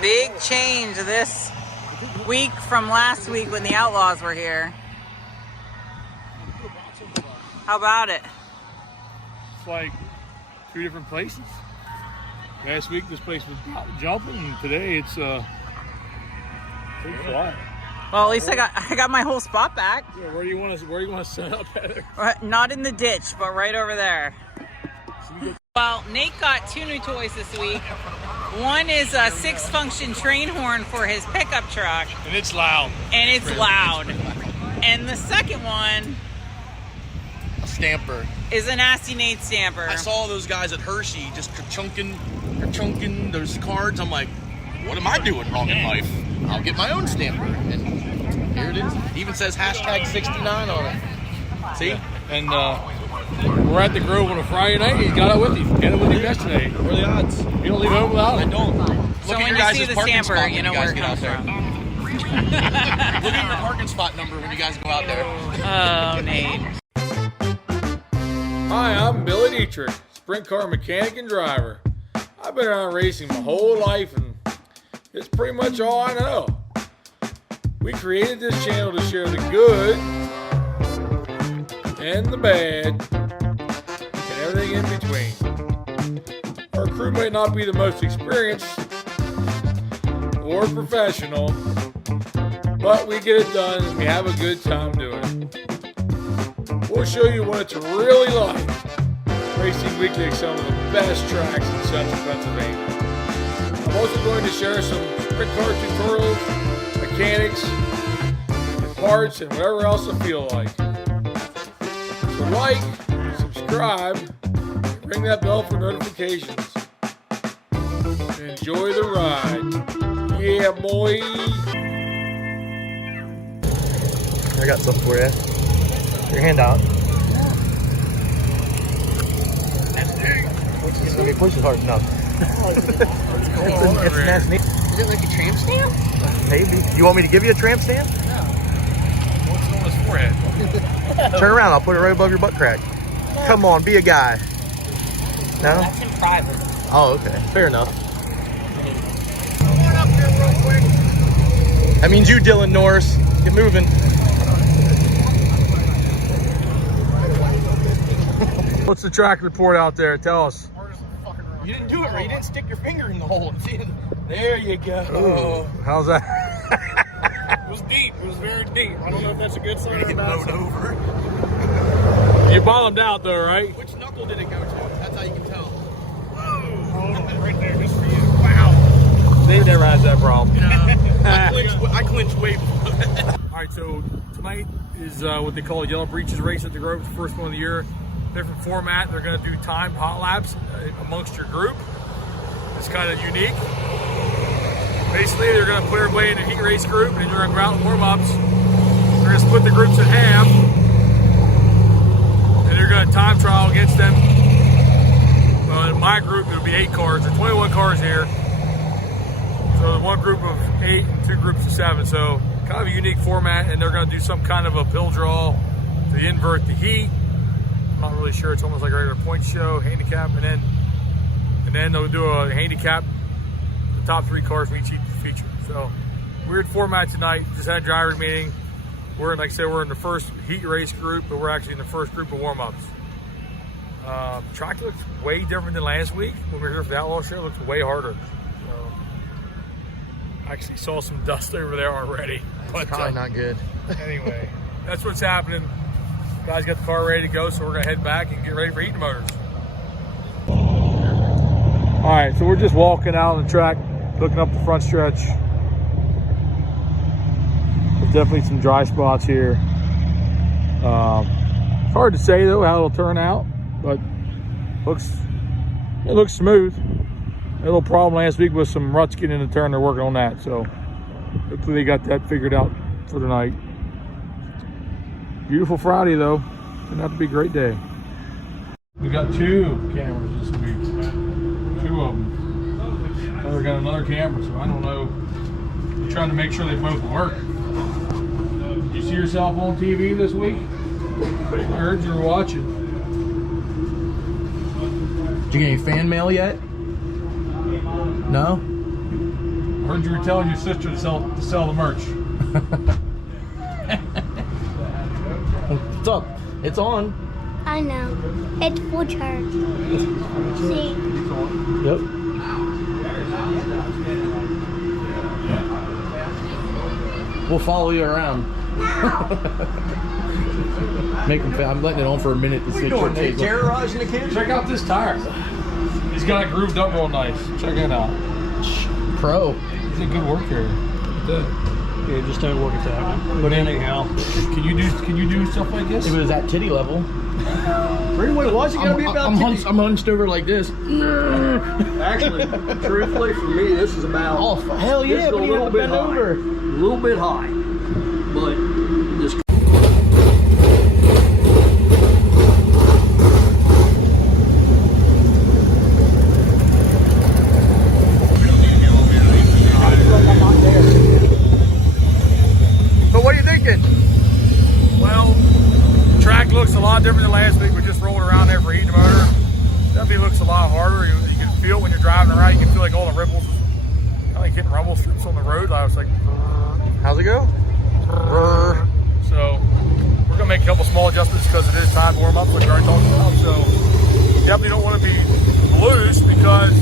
Big change this week from last week when the Outlaws were here. How about it? It's like two different places. Last week this place was jumping, and today it's pretty quiet. Well, at least I got my whole spot back. Yeah, where do you want to set up, Heather? Not in the ditch, but right over there. Well, Nate got two new toys this week. One is a 6-function train horn for his pickup truck. And it's loud. And it's loud. And the second one, a stamper, is a Nasty Nate stamper. I saw those guys at Hershey just chunking those cards. I'm like, what am I doing wrong in life? I'll get my own stamper. And here it is. It even says #69 on it. See? And we're at the Grove on a Friday night. He's got it with him. Had it with him yesterday. What are the odds? You don't leave home without it. I don't. So when you see the stamper, you know where it comes from. Look at your parking spot number when you guys go out there. Oh, Nate. Hi, I'm Billy Dietrich, sprint car mechanic and driver. I've been around racing my whole life, and it's pretty much all I know. We created this channel to share the good and the bad and everything in between. Our crew may not be the most experienced or professional, but we get it done and we have a good time doing it. We'll show you what it's really like racing weekly at some of the best tracks in central Pennsylvania. I'm also going to share some sprint car tutorials, mechanics, parts, and whatever else I feel like. So like, subscribe, and ring that bell for notifications. And enjoy the ride. Yeah, boy. I got something for you. Your hand out. Push it hard enough. It's nasty. Is it like a tramp stamp? Maybe. You want me to give you a tramp stamp? What's on his forehead? Turn around. I'll put it right above your butt crack. Come on, be a guy. No? That's in private. Oh, okay. Fair enough. Come on up here real quick. That means you, Dylan Norris. Get moving. What's the track report out there? Tell us. You didn't do it right. You didn't stick your finger in the hole. There you go. Ooh, how's that? It was deep. It was very deep. I don't know if that's a good sign or a bad sign. Over. You bottomed out though, right? Which knuckle did it go to? That's how you can tell. Oh, right there, just for you. Wow. They never had that problem. I clinched way before that. All right, so tonight is what they call a Yellow Breeches race at the Grove. It's the first one of the year. Different format. They're going to do timed hot laps amongst your group. It's kind of unique. Basically, they're going to put everybody in a heat race group, and you're going to go out and warm-ups. They're going to split the groups in half, and they're going to time trial against them. In my group, it'll be 8 cars. There are 21 cars here. So one group of 8 and 2 groups of 7. So kind of a unique format, and they're going to do some kind of a pill draw to invert the heat. I'm not really sure. It's almost like a regular point show, handicap, and then they'll do a handicap. The top 3 cars from each feature. So weird format tonight. Just had a driver meeting. We're in, like I said, we're in the first heat race group, but we're actually in the first group of warm-ups. Track looks way different than last week when we were here for the Outlaw show. It looks way harder. So, I actually saw some dust over there already. But Probably not good. Anyway, that's what's happening. Guys got the car ready to go, so we're gonna head back and get ready for heating motors. All right, so we're just walking out on the track, looking up the front stretch. There's definitely some dry spots here. It's hard to say though how it'll turn out, but it looks smooth. A little problem last week with some ruts getting in the turn. They're working on that, so hopefully they got that figured out for tonight. Beautiful Friday though. Turned out to be a great day. We got 2 cameras this week. 2 of them. Heather got another camera, so I don't know. I'm trying to make sure they both work. Did you see yourself on TV this week? I heard you were watching. Did you get any fan mail yet? No? Heard you were telling your sister to sell the merch. What's up? It's on. I know. It's full charge. See? Yep. We'll follow you around. Make them. I'm letting it on for a minute to see. Terrorizing the kids? Check out this tire. He's got it grooved up real nice. Check it out. Pro. He's a good worker. Yeah, just don't work at that. But anyhow. Can you do stuff like this? If it was at titty level. Freeway, why's it gotta be about I'm hunched over like this. Actually, truthfully, for me, this is about. Oh, hell yeah, this is but you have to bend over. A little bit high. But just. So what are you thinking? Well, the track looks a lot different than last week. We just rolled around there for heating the motor. Definitely looks a lot harder. You can feel it when you're driving around. You can feel like all the ripples, kind of like hitting rumble strips on the road. I was like, how's it go? So we're gonna make a couple small adjustments because it is time to warm up, like we already talked about. So definitely don't want to be loose because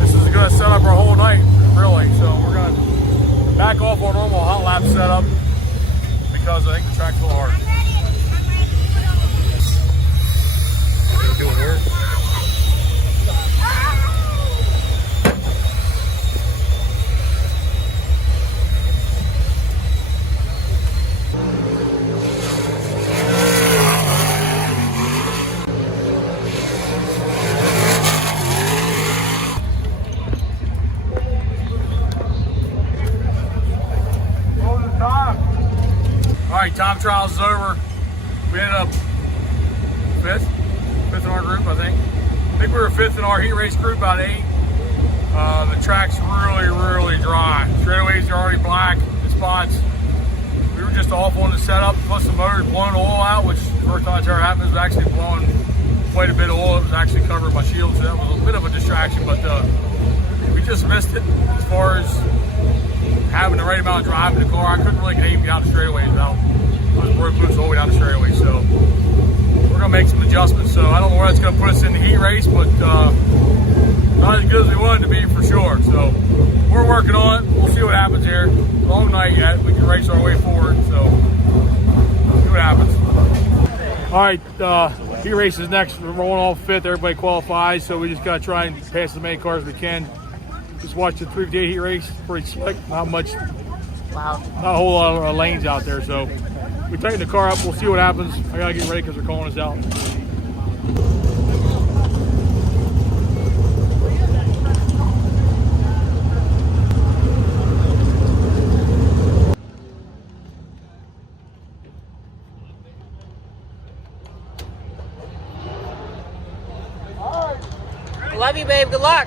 this is gonna set up our whole night, really. So we're gonna back off our normal hot lap setup because I think the track's a little hard. Doing work. All right, time trials is over. We ended up fifth in our group, I think. I think we were fifth in our heat race group, about 8. The track's really dry. Straightaways are already black in spots. We were just off on the setup, plus the motor's blowing oil out, which the first time it's ever happened is actually blowing quite a bit of oil. It was actually covering my shield, so that was a bit of a distraction, but we just missed it as far as having the right amount of drive in the car. I couldn't really get even down the straightaways without I was broke loose all the way down the straightaway. So we're gonna make some adjustments. So I don't know where that's gonna put us in the heat race, but not as good as we wanted to be for sure. So we're working on it. We'll see what happens here. Long night yet. We can race our way forward. So see what happens. All right, heat race is next. We're rolling off fifth. Everybody qualifies, so we just gotta try and pass as many cars as we can. Just watched the 3-day heat race. Pretty slick. Not much. Wow. Not a whole lot of lanes out there, so we tighten the car up. We'll see what happens. I gotta get ready because they're calling us out. Love you, babe. Good luck.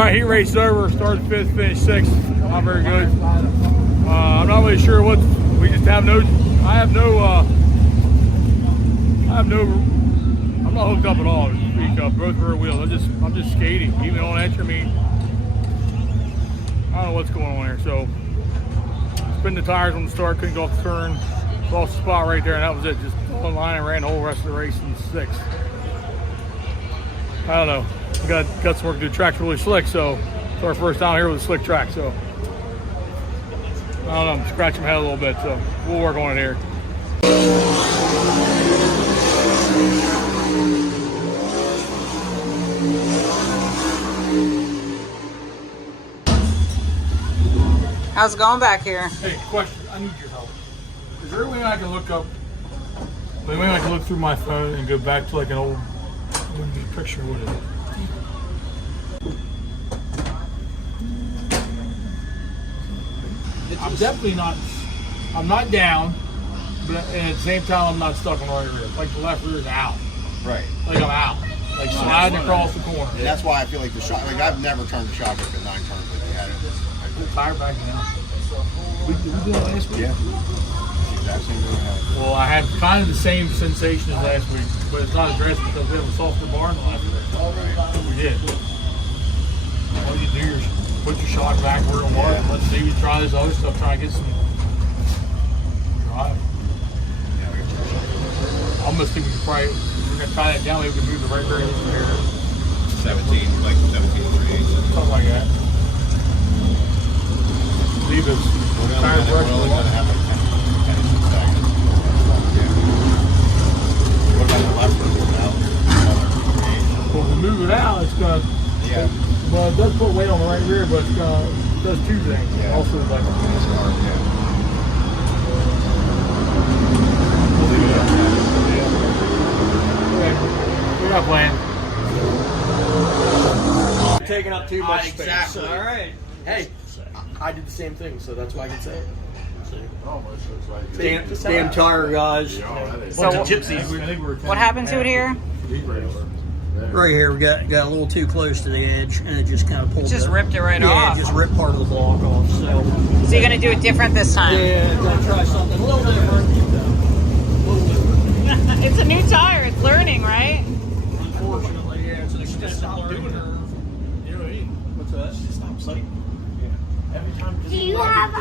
All right, heat race over. Started 5th, finished 6th. Not very good. I'm not really sure what. We just have no. I'm not hooked up at all. To speak of both rear wheels. I'm just skating. Even on entry meet. I don't know what's going on here. So spin the tires on the start. Couldn't go off the turn. Lost the spot right there, and that was it. Just one line and ran the whole rest of the race in 6th. I don't know. We got some work to do. The track's really slick, so it's our first time here with a slick track. So I don't know. I'm scratching my head a little bit, so we'll work on it here. How's it going back here? Hey, question. I need your help. Is there a way I can look up? Is there a way I can look through my phone and go back to like an old picture? What is it? I'm definitely not. I'm not down, but at the same time, I'm not stuck on the right rear. Like the left rear is out. Right. Like I'm out. Like sliding across the corner. And that's why I feel like the shock. Like I've never turned the shock up at 9 turns, but they had it. Tire back now. Did we do that last week? Yeah. Exact same thing happened. Well, I had kind of the same sensation as last week, but it's not as drastic because we have a softer bar than last week. We did. All you do is put your shock back where it was. Let's see you try this other stuff. Try and get some drive. I almost think we could probably, if we're gonna tie that down, maybe we can move the right rear from here. 17, like 17 3/8. Something like that. Leave us. We're only gonna have like 10 seconds. What about the left one now? Well, if we move it out, it's gonna. Yeah. Well, it does put weight on the right rear, but it does 2 things. Yeah. Also, like. It's hard, yeah. We got a plan. Taking up too much space. Exactly. All right. Hey, I did the same thing, so that's why I can say it. Damn tire guys. So gypsies. what happened to it here? Right here, we got a little too close to the edge, and it just kind of pulled. Just ripped it right yeah, off. Yeah, just ripped part of the block off. So you're gonna do it different this time? yeah, gonna try something a little different. It's a new tire. It's learning, right? Unfortunately, yeah, it's an extended learning curve. What's that? Stop sight. Every time. Do you have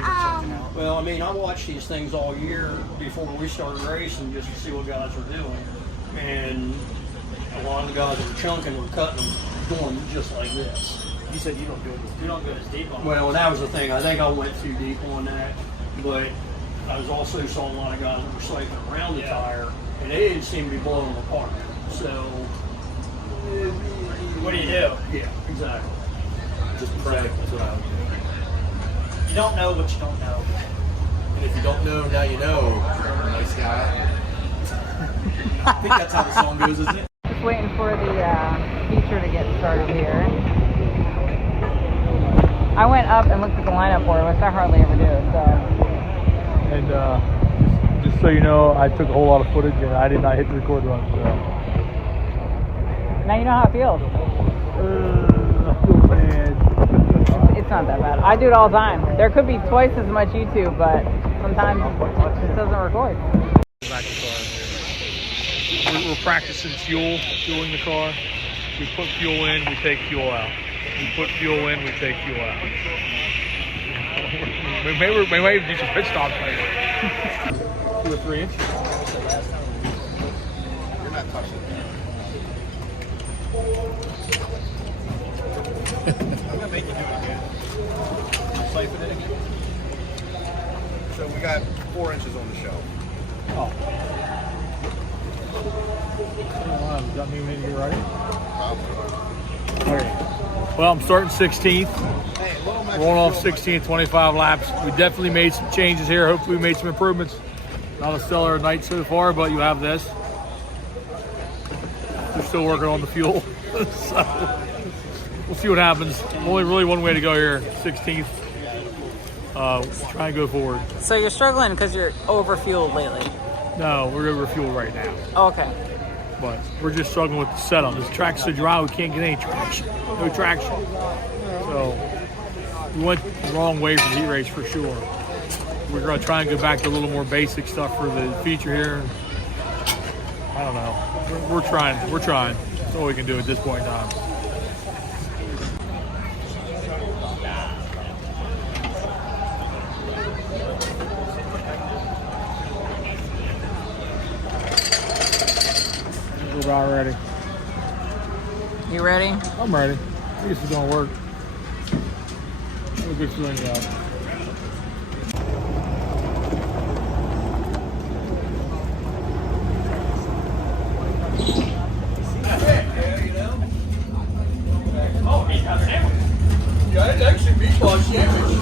Well, I mean, I watch these things all year before we started racing just to see what guys are doing, and a lot of the guys that were chunking were cutting them, going just like this. You said you don't go as deep on it. Well, that was the thing. I think I went too deep on that, but I was also saw a lot of guys that were cycling around the tire, and they didn't seem to be blowing them apart. So, What do you do? yeah, exactly. Just pray. You don't know what you don't know. And if you don't know, now you know. Nice guy. I think that's how the song goes, isn't it? Just waiting for the feature to get started here. I went up and looked at the lineup for it, which I hardly ever do. So. And just so you know, I took a whole lot of footage and I did not hit the record button. So. Now you know how it feels. I feel bad. It's not that bad. I do it all the time. There could be twice as much YouTube, but sometimes it doesn't record. Back in the car. We're practicing fueling the car. We put fuel in, we take fuel out. We put fuel in, we take fuel out. We may do some pit stops later. 2 or 3 inches. You're not touching it. I'm gonna make you do it again. Siphon it again. So we got 4 inches on the shelf. Oh. Does that mean we need to get ready? Okay. Well, I'm starting 16th. Rolling off 16th, 25 laps. We definitely made some changes here. Hopefully we made some improvements. Not a stellar night so far, but you have this. We're still working on the fuel. So we'll see what happens. Only really one way to go here, 16th. Try and go forward. So you're struggling because you're over fueled lately. No, we're over fuel right now. Okay. but we're just struggling with the setup. This track's so dry, we can't get any traction, no traction. So we went the wrong way for the heat race for sure. We're gonna try and go back to a little more basic stuff for the feature here. I don't know. We're trying. That's all we can do at this point in time. We're about ready. You ready? I'm ready. I guess it's gonna work. What a good feeling you got. Yeah, it's actually beach ball sandwich.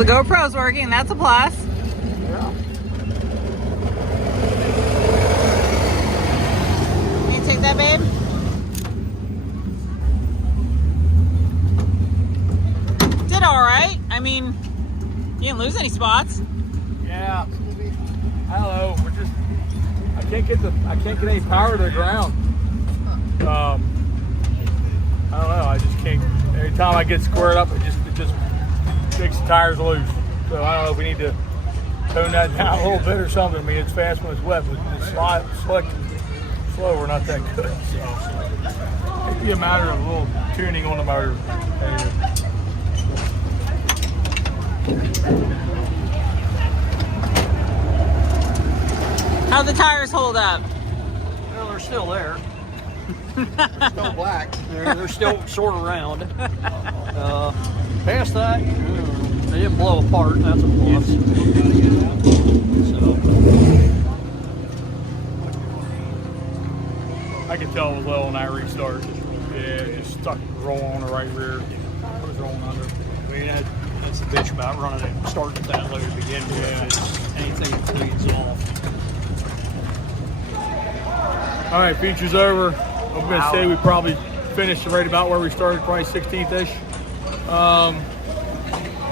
The GoPro's working, that's a plus. Yeah. Can you take that, babe? Did all right. I mean, you didn't lose any spots. Yeah. I don't know. I can't get any power to the ground. I don't know. I just can't. Every time I get squared up, it just makes the tires loose. So I don't know if we need to tone that down a little bit or something. I mean, it's fast when it's wet, but it's slick, slow, we're not that good. So it'd be a matter of a little tuning on the motor. How'd the tires hold up? Well, they're still there. It's still black. They're still sort of round. Past that, they didn't blow apart. That's a plus. So I could tell it was low on that restart. Yeah, just stuck rolling on the right rear. I was rolling under. I mean, that's the bitch about running it, starting at that low to begin with. Yeah. It's anything that bleeds off. All right, feature's over. I'm going to say we probably finished right about where we started, probably 16th-ish.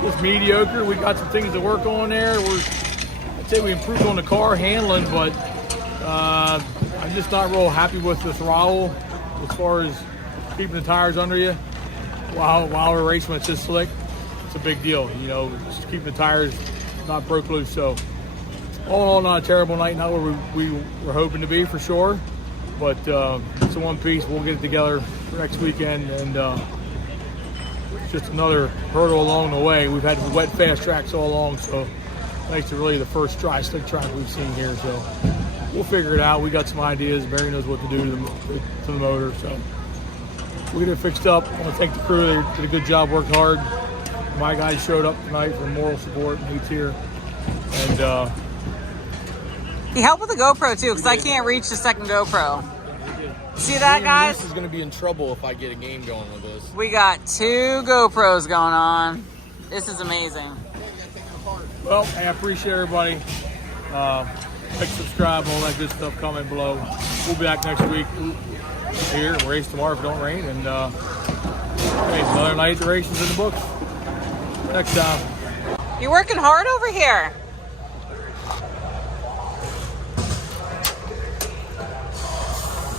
Just mediocre. We got some things to work on there. I'd say we improved on the car handling, but I'm just not real happy with the throttle as far as keeping the tires under you while we're racing when it's this slick, it's a big deal. You know, just keeping the tires not broke loose. So all in all, not a terrible night, not where we were hoping to be for sure, but it's a one piece. We'll get it together for next weekend, and just another hurdle along the way. We've had wet fast tracks all along, so nice to really the first dry slick track we've seen here. So we'll figure it out. We got some ideas. Barry knows what to do to the motor, so we'll get it fixed up. I want to thank the crew. They did a good job, worked hard. My guys showed up tonight for moral support, and he's here. And He helped with the GoPro too, because I can't reach the second GoPro. See that, guys? This is going to be in trouble if I get a game going with this. We got 2 GoPros going on. This is amazing. well, I appreciate everybody. Like, subscribe, all that good stuff. Comment below. We'll be back next week here. We'll race tomorrow if it don't rain. And hey, another night the race is in the books. Next time. You're working hard over here.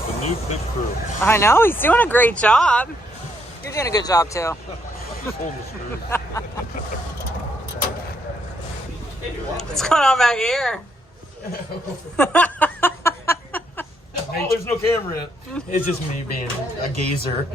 The new pit crew. I know, he's doing a great job. You're doing a good job too. What's going on back here? Oh, there's no camera in it. It's just me being a gazer.